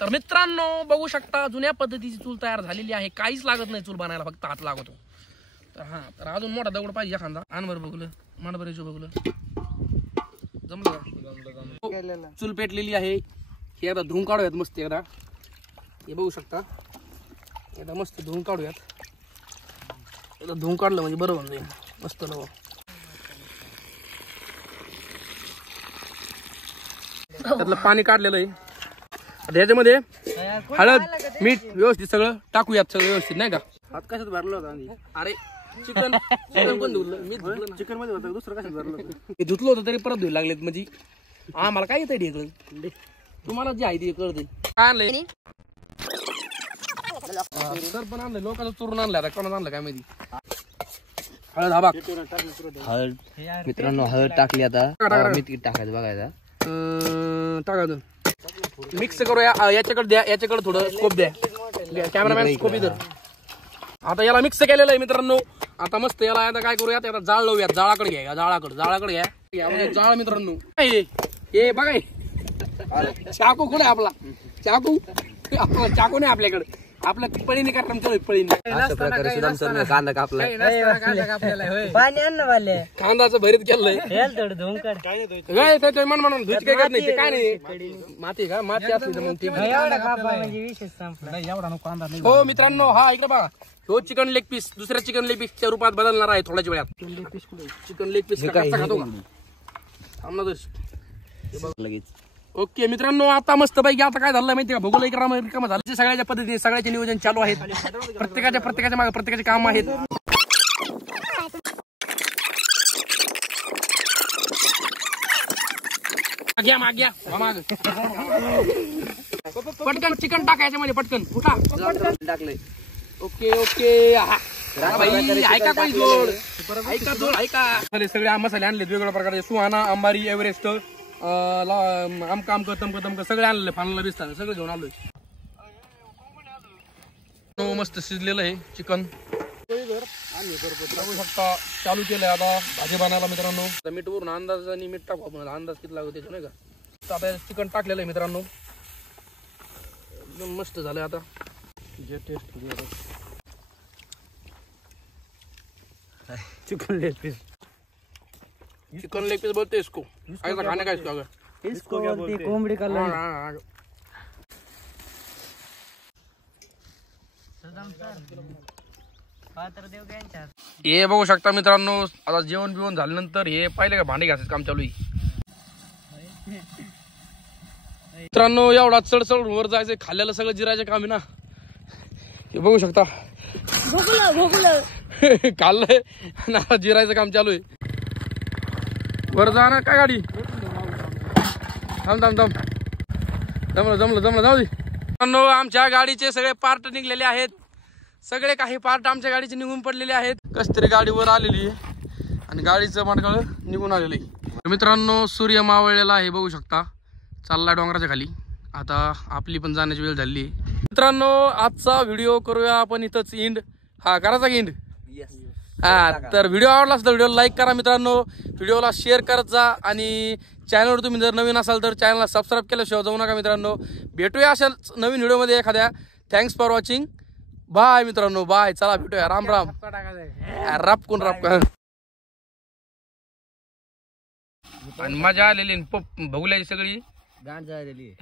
तर मित्रांनो बघू शकता जुन्या पद्धतीची चूल तयार झालेली आहे, काहीच लागत नाही चूल बनायला, फक्त हात लागतो. तर हा तर अजून मोठा दगड पाहिजे एखादा. आण बरं बघलं मान बरं बघलं जमलं का? चूल पेटलेली आहे. हे एकदा धुवून काढूयात मस्त एकदा. हे बघू शकता एकदा मस्त धुवून काढूयात. एकदा धुवून काढलं म्हणजे बरं होऊन जाईल मस्त नवं. त्यातलं पाणी काढलेलं आहे. ह्याच्यामध्ये हळद मीठ व्यवस्थित सगळं टाकूयात, सगळं व्यवस्थित नाही का. हात कशात भरला होता? अरे चिकन चिकन पण धुतलं मी धुतलं चिकन मध्ये होतं, दुसरं कशात भरलं होतं? हे धुतलं होतं तरी परत धुयला लागलेत. म्हणजे आम्हाला काय येतंय ढेकळ, तुम्हाला जे आहे ते कळतंय. काय आणलंय सर पण आणलंय, लोकांचं चुरून आणलं. आता कोणाचं आणलं काय माहिती. हळद हा बाग हळद मित्रांनो, हळद टाकली. आता मीठ टाकायचं बघायचा. टाकायचं मिक्स करूया. याच्याकडे द्या, याच्याकडे थोडं स्कोप द्या. कॅमेरामॅन स्कोप इथं. आता याला मिक्स केलेलं आहे मित्रांनो. आता मस्त याला आता काय करूया, आता जाळ लावूयात. जाळाकडे घ्या, जाळाकडे घ्या. म्हणजे जाळ मित्रांनो हे बघा. चाकू कुठे आपला? चाकू चाकू नाही आपल्याकडे. आपल्या पळीने का पळीने कांदा कापला, कांदाचं भरीत केलंय. मन म्हणून धुच काय करत नाही ते. काय नाही माती का माती असली मग ते. हो मित्रांनो, हा इकडे बघा. हो चिकन लेग पीस दुसऱ्या चिकन लेग पीसच्या रूपात बदलणार आहे थोड्याच वेळात. चिकन लेग पीस खातो का लगेच. ओके मित्रांनो, आता मस्त पैकी आता काय झालं माहिती का, भूगोल रिकामा झालं. सगळ्याच्या पद्धतीने सगळ्याचे नियोजन चालू आहेत. प्रत्येकाच्या मागे प्रत्येकाचे काम आहेत. पटकन चिकन टाका याच्यामध्ये, पटकन उठा टाकलंय. Okay okay. ऐका काही जोड, ऐका जोड, ऐका. सगळे मसाले आणले वेगवेगळ्या प्रकारचे. सुहाना, अंबारी, एव्हरेस्ट, आमक तमक सगळे आणले. फानला बिस्ताना सगळं घेऊन आलोय. मस्त शिजलेलं आहे चिकन. बघू शकता चालू केलंय आता भाजी बनायला मित्रांनो. मीठ वरून अंदाजाने मीठ टाकू आपण, अंदाज किती लागतो त्याच्या नाही का. आता चिकन टाकलेलं आहे मित्रांनो. एकदम मस्त झालंय. आता जे taste chicken leg piece, chicken leg piece बोलते इसको. ऐसा खाने का इसको अगर इसको बोलते कोंबड़ी का हाँ. हे बघू शकता मित्रांनो, आता जेवण बिवण झाल्यानंतर हे पाहिले का भांडे घासायचं काम चालू आहे मित्रांनो. एवढा चढ वर जायचं, खाल्ल्याला सगळं जिरायचं काम आहे ना. हे बघू शकता खाल्लंय ना, जिरायचं काम चालू आहे. वर जा ना काय गाडी. थांब जमलं जाऊ दे. आमच्या गाडीचे सगळे पार्ट निघलेले आहेत. सगळे काही पार्ट आमच्या गाडीचे निघून पडलेले आहेत. कस तरी गाडी वर आलेली आहे आणि गाडीचं मडकळ निघून आलेलं आहे. मित्रांनो सूर्य मावळलेला आहे, बघू शकता चालला डोंगराच्या खाली. आता आपली पण जाण्याची वेळ झाली आहे. मित्रांनो आजचा व्हिडिओ करूया आपण इथंच एंड. हा करायचा की एंड. हा तर व्हिडिओ आवडला असेल तर व्हिडिओला लाईक करा मित्रांनो. व्हिडिओला शेअर करत जा आणि चॅनलवर तुम्ही जर नवीन असाल तर चॅनलला सबस्क्राईब केल्याशिवाय जाऊ नका मित्रांनो. भेटूया अशा नवीन व्हिडिओमध्ये एखाद्या. Thanks for watching. बाय मित्रांनो, बाय. चला भेटूया. राम राम. रापकून आणि मजा आलेली भगुल्याची सगळी गांड झालेली.